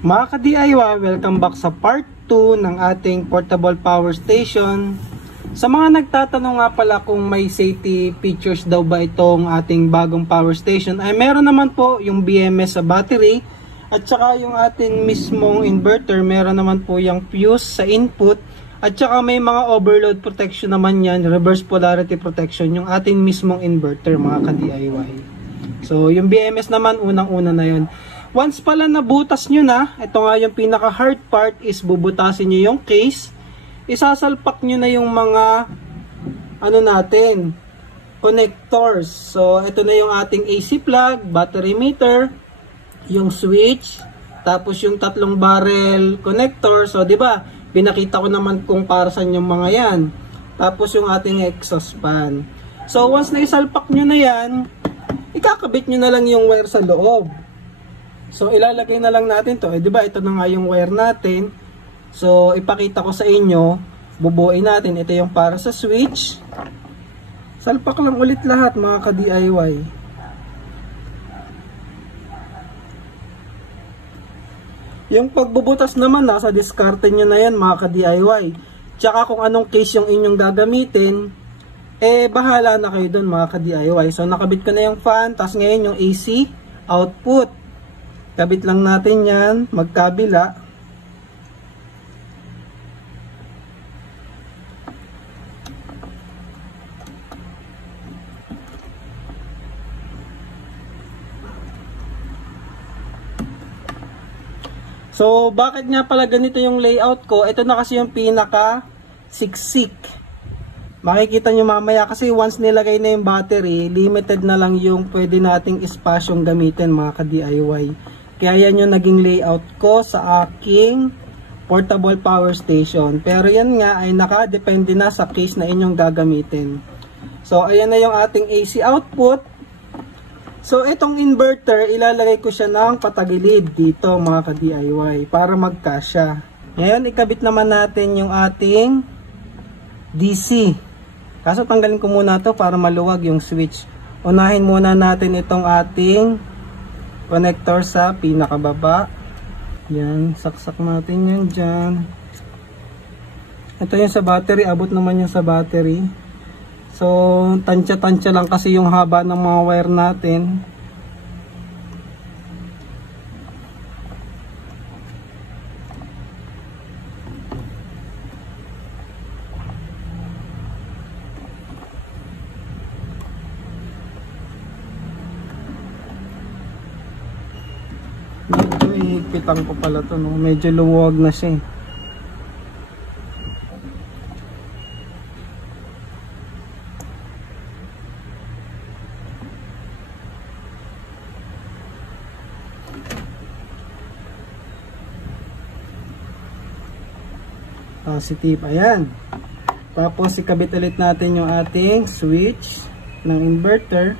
Mga ka-DIY, welcome back sa part 2 ng ating portable power station. Sa mga nagtatanong nga pala kung may safety features daw ba itong ating bagong power station, ay meron naman po yung BMS sa battery at saka yung ating mismong inverter, meron naman po yung fuse sa input at saka may mga overload protection naman yan, reverse polarity protection, yung ating mismong inverter mga ka-DIY. So yung BMS naman unang-una na yun. Once pala nabutas nyo na, ito nga yung pinaka hard part is bubutasin nyo yung case. Isasalpak nyo na yung mga natin, connectors. So ito na yung ating AC plug, battery meter, yung switch, tapos yung tatlong barrel connector. So di ba, pinakita ko naman kung para saan yung mga yan. Tapos yung ating exhaust fan. So once na isalpak nyo na yan, ikakabit nyo na lang yung wire sa loob. So ilalagay na lang natin to, di ba ito na nga yung wire natin. So ipakita ko sa inyo, bubuuin natin. Ito yung para sa switch. Salpak lang ulit lahat mga ka-DIY. Yung pagbubutas naman nasa diskarte nyo na yan mga ka-DIY. Tsaka kung anong case yung inyong gagamitin, bahala na kayo dun mga ka-DIY. So nakabit ko na yung fan, tas ngayon yung AC output. Kabit lang natin yan, magkabila. So, bakit nga pala ganito yung layout ko? Ito na kasi yung pinaka siksik. Makikita nyo mamaya kasi once nilagay na yung battery, limited na lang yung pwede nating espasyong gamitin mga ka-DIY. Kaya yan yung naging layout ko sa aking portable power station. Pero yan nga ay nakadepende na sa case na inyong gagamitin. So ayan na yung ating AC output. So itong inverter, ilalagay ko siya ng patagilid dito mga ka-DIY para magkasya. Ngayon ikabit naman natin yung ating DC. Kaso tanggalin ko muna to para maluwag yung switch. Unahin muna natin itong ating connector sa pinakababa. Yan, saksak natin yan dyan. Ito yung sa battery, abot naman yung sa battery. So, tansya-tansya lang kasi yung haba ng mga wire natin. Higpitan ko pala to, no? Medyo luwag na siya. Positive, ayan. Tapos ikabit ulit natin yung ating switch ng inverter.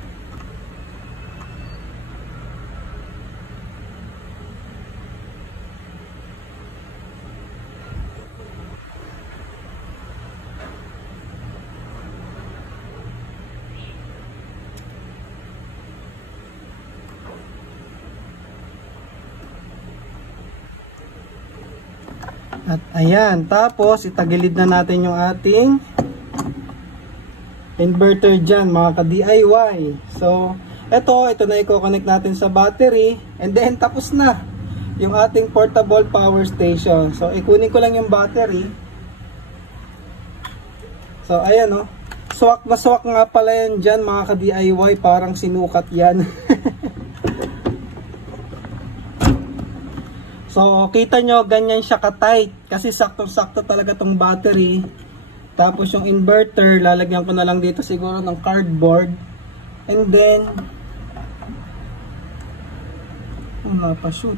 At ayan, tapos itagilid na natin yung ating inverter dyan mga ka-DIY. So, ito na i-connect natin sa battery and then tapos na yung ating portable power station. So, ikunin ko lang yung battery. So, ayan o. Swak na swak nga pala yan dyan mga ka-DIY, parang sinukat yan. So, kita nyo, ganyan siya ka-tight. Kasi sakto-sakto talaga tong battery. Tapos yung inverter, lalagyan ko na lang dito siguro ng cardboard. And then, napashoot.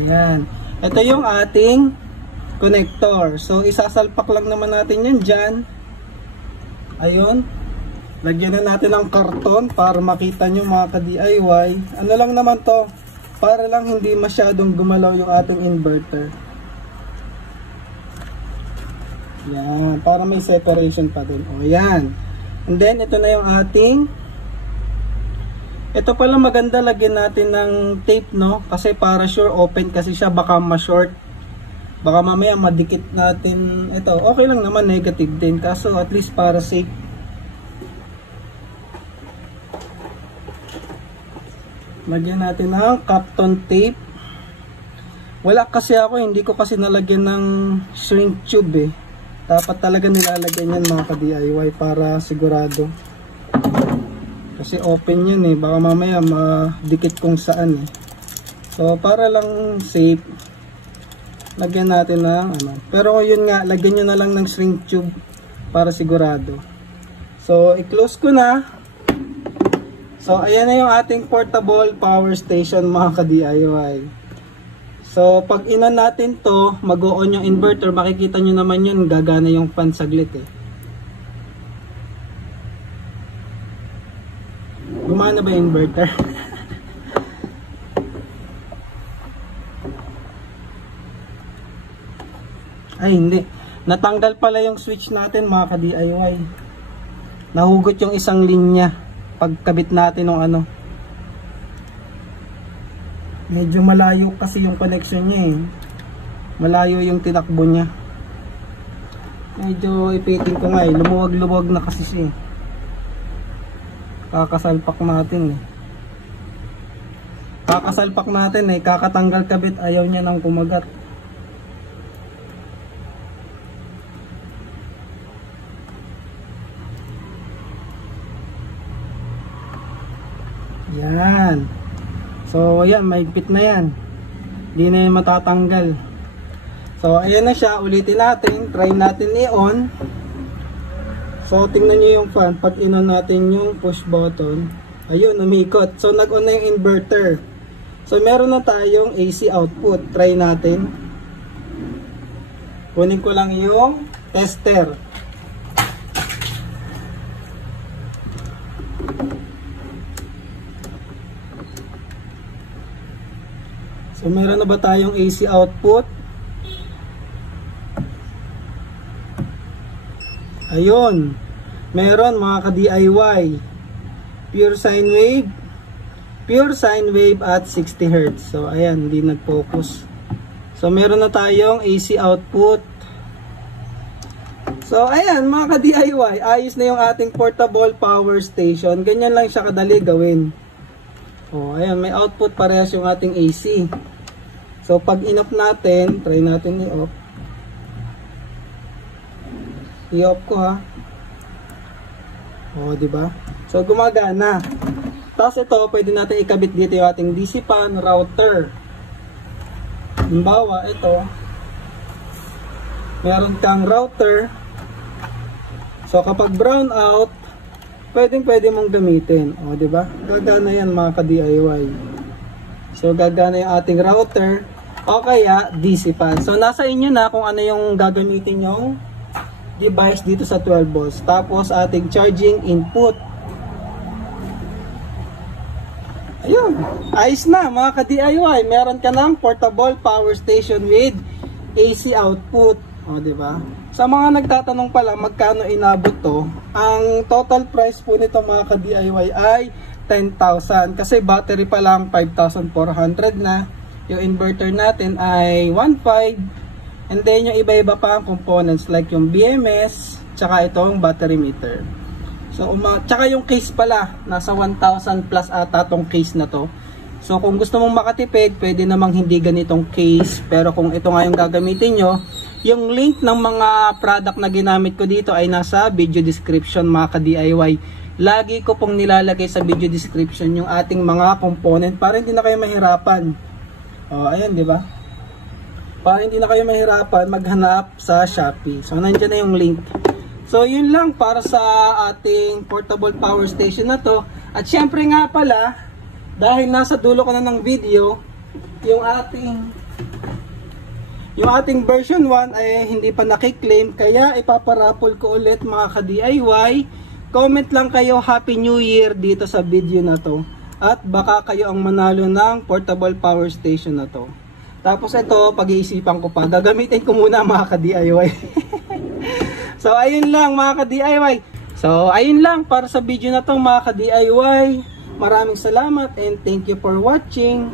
Ayan. Ito yung ating connector. So, isasalpak lang naman natin yan dyan. Ayun. Lagyan na natin ng karton para makita nyo mga ka-DIY. Ano lang naman to, para lang hindi masyadong gumalaw yung ating inverter. Yan, para may separation pa din. O yan. And then ito na yung ating Ito pala maganda lagyan natin ng tape, no? Kasi para sure open kasi siya, baka ma-short. Baka mamaya madikit natin. Ito, okay lang naman, negative din. Kaso at least para safe. Lagyan natin ng Kapton tape. Wala kasi ako, hindi ko kasi nalagyan ng shrink tube eh. Dapat talaga nilalagyan yan mga ka-DIY para sigurado. Kasi open yan eh, baka mamaya madikit kung saan eh. So para lang safe, lagyan natin ng ano. Pero yun nga, lagyan nyo na lang ng shrink tube para sigurado. So i-close ko na. So ayan na yung ating portable power station mga ka-DIY. So pag inon natin to, mag-o-on yung inverter, makikita nyo naman yun, gagana yung fan saglit eh. Gumana ba yung inverter? Ay hindi, natanggal pala yung switch natin mga ka-DIY. Nahugot yung isang linya pagkabit natin ng ano. Medyo malayo kasi yung connection niya eh. Malayo yung tinakbo niya. Medyo ipitin ko nga eh, lumuwag-luwag na kasi siya eh. Kakasalpak natin eh. Kakasalpak natin eh, kakatanggal kabit, ayaw niya nang kumagat. Yan. So ayan, mahigpit na yan. Hindi na yan matatanggal. So ayan na siya, ulitin natin, try natin i-on. So tingnan nyo yung fan, pag in-on natin yung push button, ayun, umikot. So nag-on na yung inverter. So meron na tayong AC output. Try natin. Kunin ko lang yung tester. So meron na ba tayong AC output? Ayun, meron mga ka-DIY. Pure sine wave at 60 Hz. So ayan, hindi nag-focus. So meron na tayong AC output. So ayan mga ka-DIY, ayos na yung ating portable power station. Ganyan lang siya kadali gawin. Oh, ayan, may output parehas yung ating AC. So pag in-off natin, try natin i-off. I-off ko ha. O, di ba? So gumagana. Tapos ito, pwede natin ikabit dito yung ating DC fan router. Halimbawa, ito. Meron kang router. So kapag brown out, pwede mong gamitin. O, di ba? Gagana yan mga ka-DIY. So gagana yung ating router o kaya DC fan. So nasa inyo na kung ano yung gagamitin yung device dito sa 12 volts. Tapos ating charging input. Ayun, ayos na mga ka-DIY. Meron ka ng portable power station with AC output. O, di ba? Sa mga nagtatanong pala magkano inabot to, ang total price po nito mga ka-DIY ay 10,000. Kasi battery pa lang 5,400 na. Yung inverter natin ay 1.5. And then yung iba-iba pa ang components like yung BMS, tsaka itong battery meter. So, tsaka yung case pala, nasa 1,000 plus ata tong case na to. So, kung gusto mong makatipid, pwede namang hindi ganitong case. Pero kung ito nga yung gagamitin nyo, yung link ng mga product na ginamit ko dito ay nasa video description mga ka-DIY. Lagi ko pong nilalagay sa video description yung ating mga component para hindi na kayo mahirapan. O, ayan, di ba? Para hindi na kayo mahirapan maghanap sa Shopee. So, nandiyan na yung link. So, yun lang para sa ating portable power station na to. At syempre nga pala, dahil nasa dulo ko na ng video, yung ating version 1 ay hindi pa nakiklaim. Kaya ipaparapol ko ulit mga ka-DIY. Comment lang kayo Happy New Year dito sa video na to. At baka kayo ang manalo ng portable power station na to. Tapos ito, pag-iisipan ko pa. Gagamitin ko muna mga ka-DIY. So, ayun lang mga ka-DIY. So, ayun lang para sa video na to mga ka-DIY. Maraming salamat and thank you for watching.